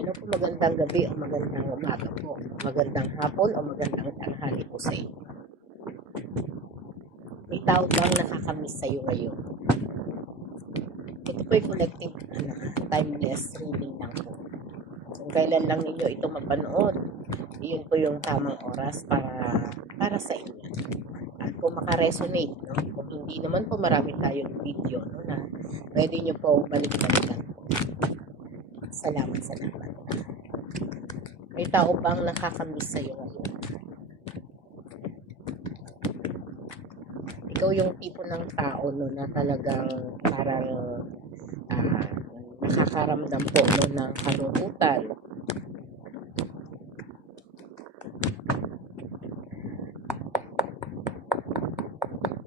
Hello po, magandang gabi o magandang umaga po. Magandang hapon o magandang tanghali po sa inyo. May tao bang nakakamiss sa'yo ngayon? Ito po yung collective timeless reading lang po. Kung kailan lang ninyo ito mapanood, iyon po yung tamang oras para sa inyo. At kung makaresonate, no? Kung hindi naman po marami tayong video no, na pwede nyo po balik-balikan po. Salamat, salamat. May tao bang nakakamiss sa'yo ngayon? Ikaw yung tipo ng tao no, na talagang parang ah, nakakaramdam po no, ng kalungkutan.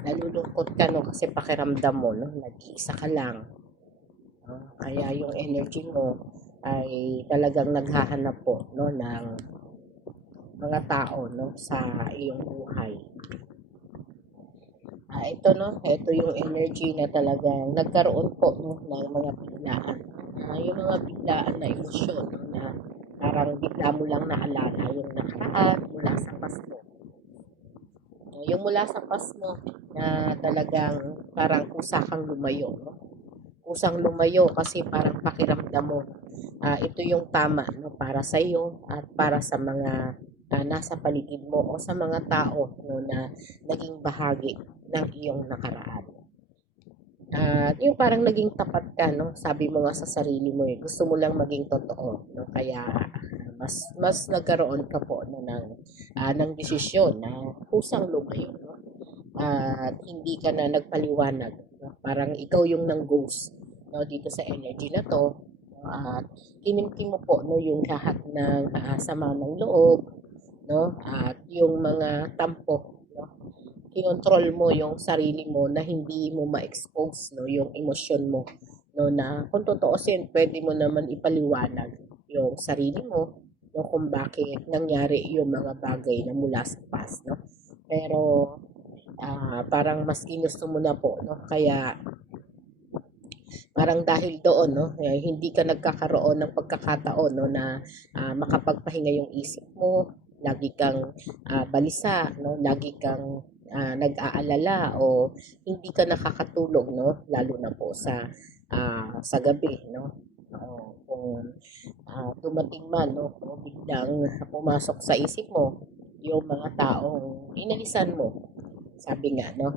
Nalulungkot ka no, kasi pakiramdam mo no, nag-iisa ka lang. No? Kaya yung energy mo ay talagang naghahanap po no, ng mga tao no, sa iyong buhay. Ito no, ito yung energy na talagang nagkaroon po no, ng mga biglaan. Yung mga biglaan na emosyon no, na parang bigla mo lang naalala yung nakaraan mula sa past mo. Yung mula sa past mo na talagang parang kusa kang lumayo. No? Kusang lumayo kasi parang pakiramdam mo ito yung tama no, para sa iyo at para sa mga nasa paligid mo o sa mga tao no, na naging bahagi ng iyong nakaraan. At yung parang naging tapat ka, no? Sabi mo nga sa sarili mo eh, gusto mo lang maging totoo, no? Kaya mas nagkaroon ka po no, ng desisyon na kusang lumayo, no? At hindi ka na nagpaliwanag, no? Parang ikaw yung nang ghost, no? Dito sa energy na to, no? At kinimkim mo po no, yung lahat ng sama ng loob, no? At yung mga tampo, no? Kinontrol mo yung sarili mo na hindi mo ma-expose no yung emosyon mo no na kung totoosin pwede mo naman ipaliwanag yung sarili mo no kung bakit nangyari yung mga bagay na mula sa past no pero parang mas ginusto mo na po no kaya parang dahil doon no hindi ka nagkakaroon ng pagkakataon no na makapagpahinga yung isip mo lagi kang balisa no lagi kang nag-aalala o hindi ka nakakatulog no lalo na po sa gabi no kung dumating man no o biglang pumasok sa isip mo yung mga taong inalisan mo sabi nga no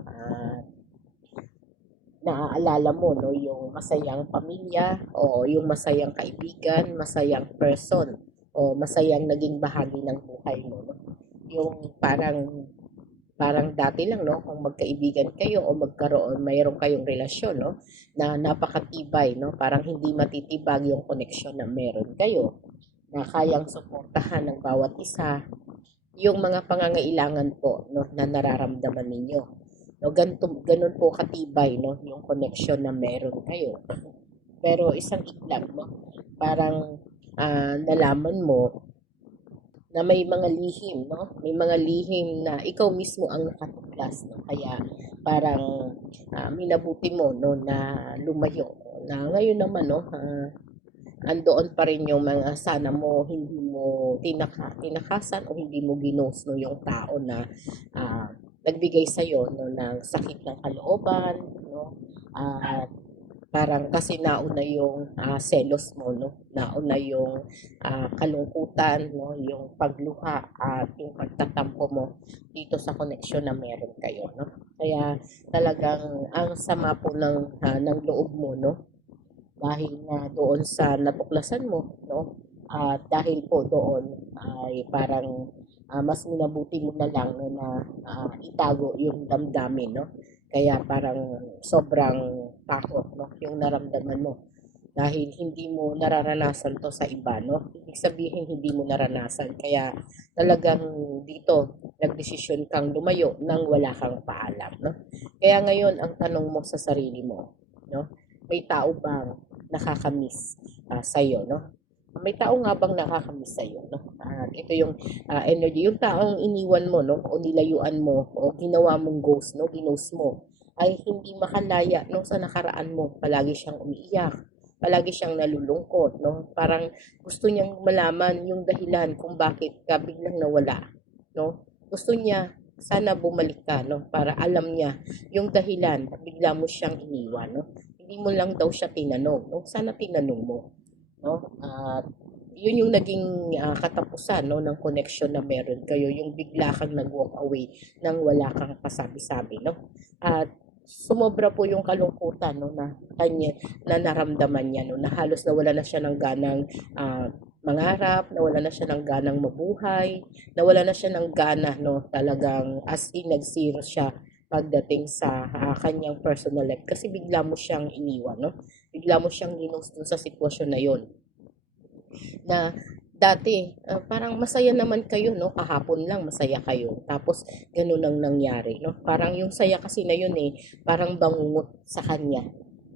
naaalala mo no yung masayang pamilya o yung masayang kaibigan, masayang person o masayang naging bahagi ng buhay mo no. Yung parang dati lang no kung magkaibigan kayo o magkaroon mayroon kayong relasyon no na napakatibay no parang hindi matitibag yung connection na meron kayo na kayang suportahan ng bawat isa yung mga pangangailangan po no na nararamdaman ninyo. No, ganun po katibay no yung connection na meron kayo. Pero isang iglap no, parang nalaman mo na may mga lihim no, may mga lihim na ikaw mismo ang nakatuklas no. Kaya parang minabuti mo no na lumayo na ngayon naman no andoon pa rin yung mga sana mo hindi mo tinakasan o hindi mo ginos no yung tao na nagbigay sa iyo no ng sakit ng kalooban no at parang kasi nauna yung selos mo no nauna yung kalungkutan no yung pagluha at yung pagtatampo mo dito sa koneksyon na meron kayo no kaya talagang ang sama po ng loob mo no dahil na doon sa natuklasan mo, no? At dahil po doon ay parang mas minabuti mo na lang no, na itago yung damdamin, no? Kaya parang sobrang takot, no? Yung naramdaman mo dahil hindi mo nararanasan to sa iba, no? Ibig sabihin hindi mo naranasan. Kaya talagang dito nagdesisyon kang lumayo nang wala kang paalam, no? Kaya ngayon ang tanong mo sa sarili mo, no? May tao bang nakakamiss sa'yo, no? May tao nga bang nakakamiss sa'yo, no? Ito yung energy, yung taong iniwan mo, no? O nilayuan mo, o ginawa mong ghost, no? Ginost mo, ay hindi makalaya nung sa nakaraan mo. Palagi siyang umiiyak, palagi siyang nalulungkot, no? Parang gusto niyang malaman yung dahilan kung bakit ka biglang nawala, no? Gusto niya sana bumalik ka, no? Para alam niya yung dahilan, bigla mo siyang iniwan, no? Hindi mo lang daw siya tinanong, no? Sana tinanong mo, no? At yun yung naging katapusan, no, ng connection na meron kayo, yung bigla kang nag-walk away nang wala kang pasabi-sabi, no? At sumobra po yung kalungkutan, no, na naramdaman niya, no, na halos nawala na siya ng ganang mangarap, nawala na siya ng ganang mabuhay, nawala na siya ng gana, no, talagang as in nag-zero siya pagdating sa kanyang personal life kasi bigla mo siyang iniwan, no? Bigla mo siyang ginost dun sa sitwasyon na yon na dati parang masaya naman kayo, no? Kahapon lang masaya kayo. Tapos ganun ang nangyari, no? Parang yung saya kasi na yun parang bangungot sa kanya,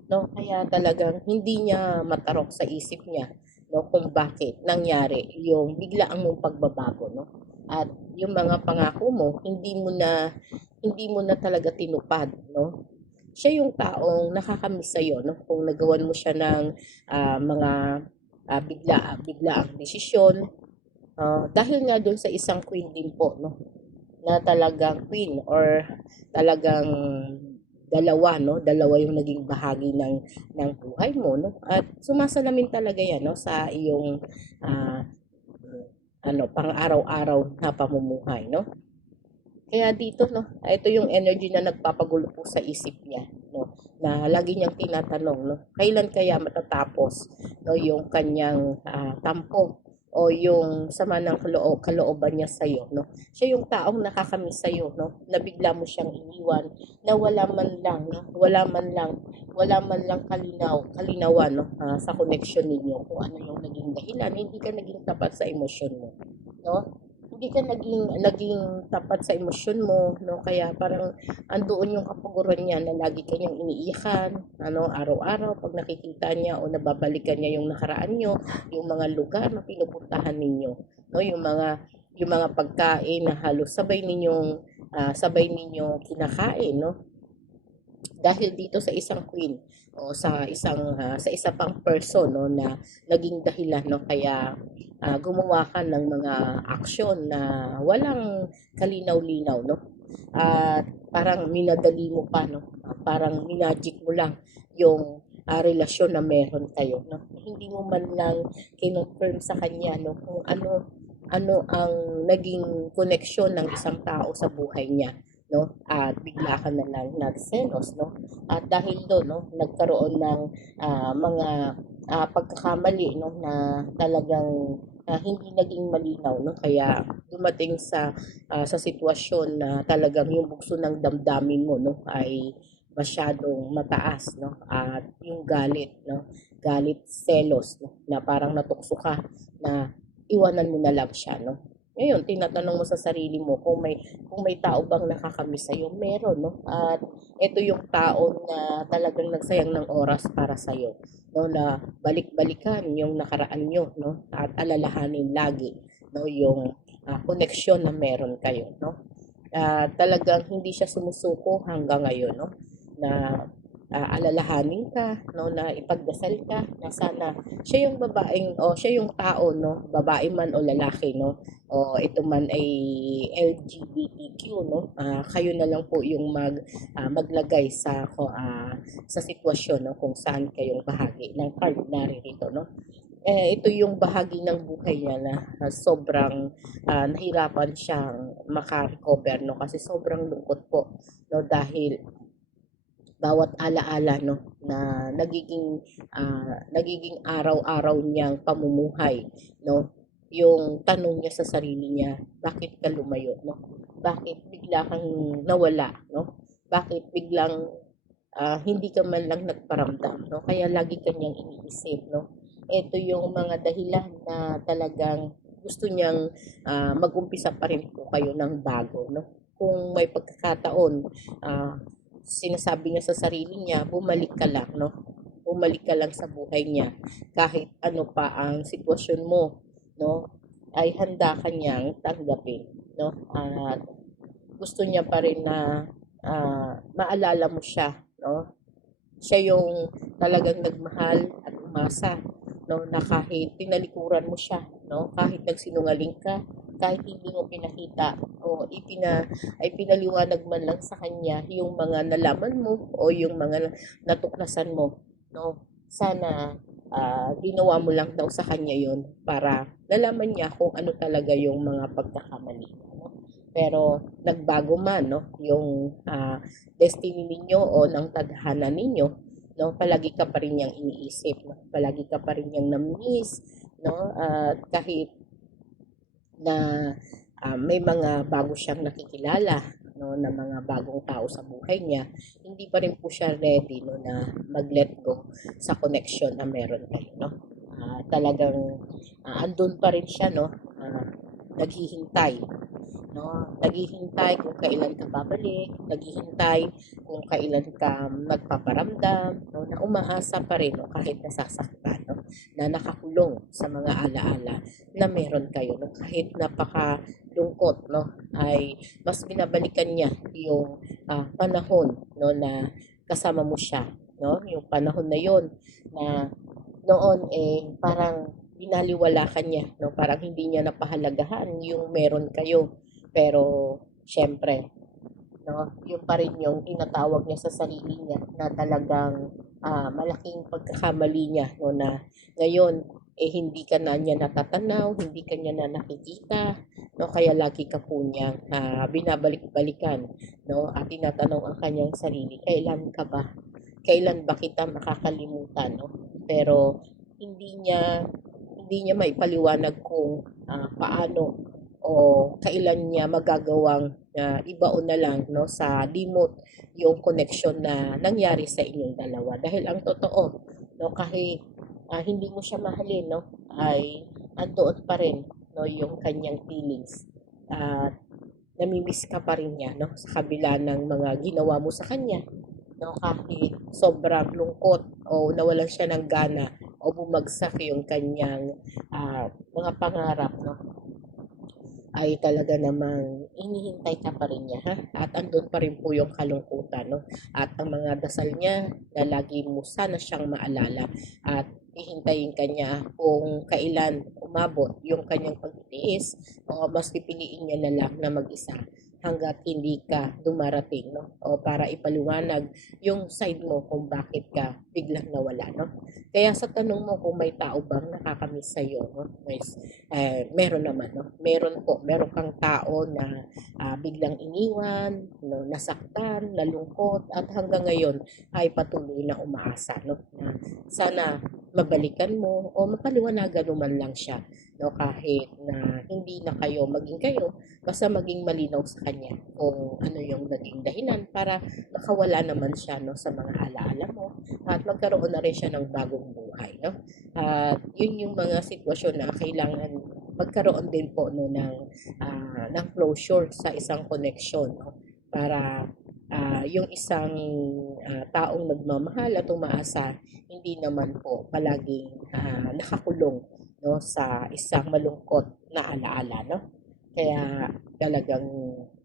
no? Kaya talagang hindi niya matarok sa isip niya, no, kung bakit nangyari yung biglaang mong pagbabago, no? At yung mga pangako mo, hindi mo na talaga tinupad, no? Siya yung taong nakakamiss sa'yo, no? Kung nagawan mo siya ng mga biglaang desisyon. Dahil nga dun sa isang queen din po, no? Na talagang queen or talagang dalawa, no? Dalawa yung naging bahagi ng buhay mo, no? At sumasalamin talaga yan, no? Sa iyong ah, pang-araw-araw na pamumuhay, no? Kaya dito, no, ito yung energy na nagpapagulo po sa isip niya, no, na lagi niyang tinatanong, no, kailan kaya matatapos, no, yung kanyang tampo o yung sama ng kalooban niya sa iyo, no. Siya yung taong nakakamiss sa iyo, no, na bigla mo siyang iniwan, na wala man lang, no, wala man lang kalinawan, no, sa connection ninyo kung ano yung naging dahilan, hindi ka naging tapat sa emosyon mo, no? Hindi ka naging tapat sa emosyon mo, no? Kaya parang andoon yung kapaguran niya na lagi kanyang iniiyakan, ano, araw-araw pag nakikita niya o nababalikan niya yung nakaraan niyo, yung mga lugar na pinupuntahan ninyo, no? Yung mga pagkain na halos sabay ninyong kinakain, no? Dahil dito sa isang queen o sa isa pang person, no, na naging dahilan, no, kaya gumawa ka ng mga aksyon na walang kalinaw-linaw, no, at parang minadali mo pa, no, parang minagic mo lang yung relasyon na meron kayo, no, hindi mo man lang kinonfirm sa kanya, no, kung ano ang naging koneksyon ng isang tao sa buhay niya, no? At bigla ka na lang nagselos, no? At dahil doon, no, nagkaroon ng mga pagkakamali, no, na talagang hindi naging malinaw, no? Kaya dumating sa sitwasyon na talagang yung bugso ng damdamin mo, no, ay masyadong mataas, no? At yung galit, no? Galit, selos, no? Na parang natukso ka na iwanan mo na lang siya, no? Ngayon, tinatanong mo sa sarili mo kung may tao bang nakakamiss sa'yo, meron, no? At ito yung tao na talagang nagsayang ng oras para sa'yo, no? Na balik-balikan yung nakaraan nyo, no? At alalahanin lagi, no? Yung koneksyon na meron kayo, no? Talagang hindi siya sumusuko hanggang ngayon, no? Na alalahanin ka, no, na ipagdasal ka na sana siya yung babaeng o siya yung tao, no, babae man o lalaki, no, o ito man ay LGBTQ, no, kayo na lang po yung maglagay sa sitwasyon, no, kung saan kayong bahagi ng card naririto, no. Ito yung bahagi ng buhay niya na sobrang nahirapan siyang makarecover, no, kasi sobrang lungkot po, no, dahil bawat alaala, no, na nagiging araw-araw niyang pamumuhay, no, yung tanong niya sa sarili niya, bakit ka lumayo, no? Bakit bigla kang nawala, no? Bakit biglang hindi ka man lang nagparamdam, no? Kaya lagi kanyang iniisip, no? Ito yung mga dahilan na talagang gusto niyang mag-umpisa pa rin po kayo ng bago, no? Kung may pagkakataon, ah, sinasabi niya sa sarili niya, bumalik ka lang, no? Bumalik ka lang sa buhay niya. Kahit ano pa ang sitwasyon mo, no? Ay handa ka niyang tanggapin, no? At gusto niya pa rin na maalala mo siya, no? Siya yung talagang nagmahal at umasa, no, na kahit tinalikuran mo siya, no, kahit nagsinungaling ka, kahit hindi mo pinakita o ay pinaliwanag man lang sa kanya yung mga nalaman mo o yung mga natuklasan mo, no, sana ginawa mo lang daw sa kanya yun para nalaman niya kung ano talaga yung mga pagkakamali niya, no? Pero nagbago man, no, yung destiny ninyo o ng tadhana ninyo, no, palagi ka pa rin niyang iniisip, no? Palagi ka pa rin niyang namimiss, no? At kahit na may mga bago siyang nakikilala, no, na mga bagong tao sa buhay niya, hindi pa rin po siya ready, no, na mag-let go sa connection na meron kayo, no. Talagang andun pa rin siya, no, naghihintay, no, naghihintay kung kailan ka babalik, naghihintay kung kailan ka magpaparamdam, no, na umaasa pa rin, no, kahit nasasaktan, no, na nakakulong sa mga alaala na meron kayo, no, kahit napakalungkot, no, ay mas binabalikan niya yung panahon, no, na kasama mo siya, no, yung panahon na yon na noon parang binaliwala ka niya, no, parang hindi niya napahalagahan yung meron kayo, pero syempre, no, yun pa rin yung tinatawag niya sa sarili niya na talagang malaking pagkakamali niya, no, na ngayon hindi ka na niya natatanaw, hindi ka niya na nakikita, no, kaya lagi ka po niya binabalik-balikan, no, at tinatanong ang kanyang sarili, kailan ka ba? Kailan ba kita makakalimutan, no? Pero hindi niya hindi niya maipaliwanag kung paano o kailan niya magagawang ibaon na lang, no, sa limot yung connection na nangyari sa inyong dalawa, dahil ang totoo, no, kahit hindi mo siya mahalin, no, ay andoon pa rin, no, yung kanyang feelings at namimiss ka pa rin niya, no, sa kabila ng mga ginawa mo sa kanya, no, kahit sobrang lungkot o nawalan siya ng gana o bumagsak yung kanyang mga pangarap, no, ay talaga namang inihintay ka pa rin niya, ha? At andun pa rin po yung kalungkutan, no? At ang mga dasal niya na lagi mo sana siyang maalala at hihintayin ka niya kung kailan umabot yung kanyang pagtitiis o mas pipiliin niya na lang na mag-isa hanggat hindi ka dumarating, no? O para ipaliwanag yung side mo kung bakit ka biglang nawala, no? Kaya sa tanong mo kung may tao bang nakakamiss sa'yo, no? Meron naman, no? Meron kang tao na biglang iniwan, no? Nasaktan, nalungkot, at hanggang ngayon ay patuloy na umaasa, no? Na sana mabalikan mo o mapaliwanagan mo man lang siya, no, kahit na hindi na kayo maging kayo, basta maging malinaw sa kanya kung ano yung naging dahilan para makawala naman siya, no, sa mga alaala mo at magkaroon na rin siya ng bagong buhay, no. At yun yung mga sitwasyon na kailangan magkaroon din po, no, ng closure sa isang connection, no, para yung isang taong nagmamahal at umaasa hindi naman po palaging nakakulong, no, sa isang malungkot na alaala, no. Kaya talagang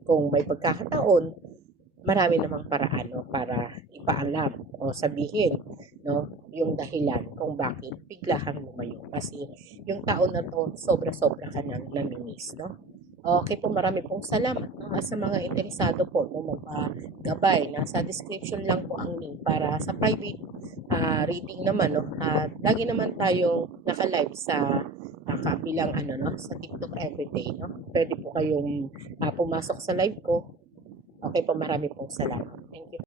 kung may pagkakataon, marami namang paraan, no, para ipaalam o sabihin, no, yung dahilan kung bakit bigla kang lumayo. Kasi yung tao na to, sobra-sobra ka nang namimiss, no. Okay po, marami pong salamat, no, at sa mga interesado po, no, magpagabay. Nasa description lang po ang link para sa private reading naman, no. At lagi naman tayong naka-live sa kabilang ano, no, sa TikTok everyday, no. Pwede po kayong pumasok sa live ko. Okay po, marami pong salamat. Thank you.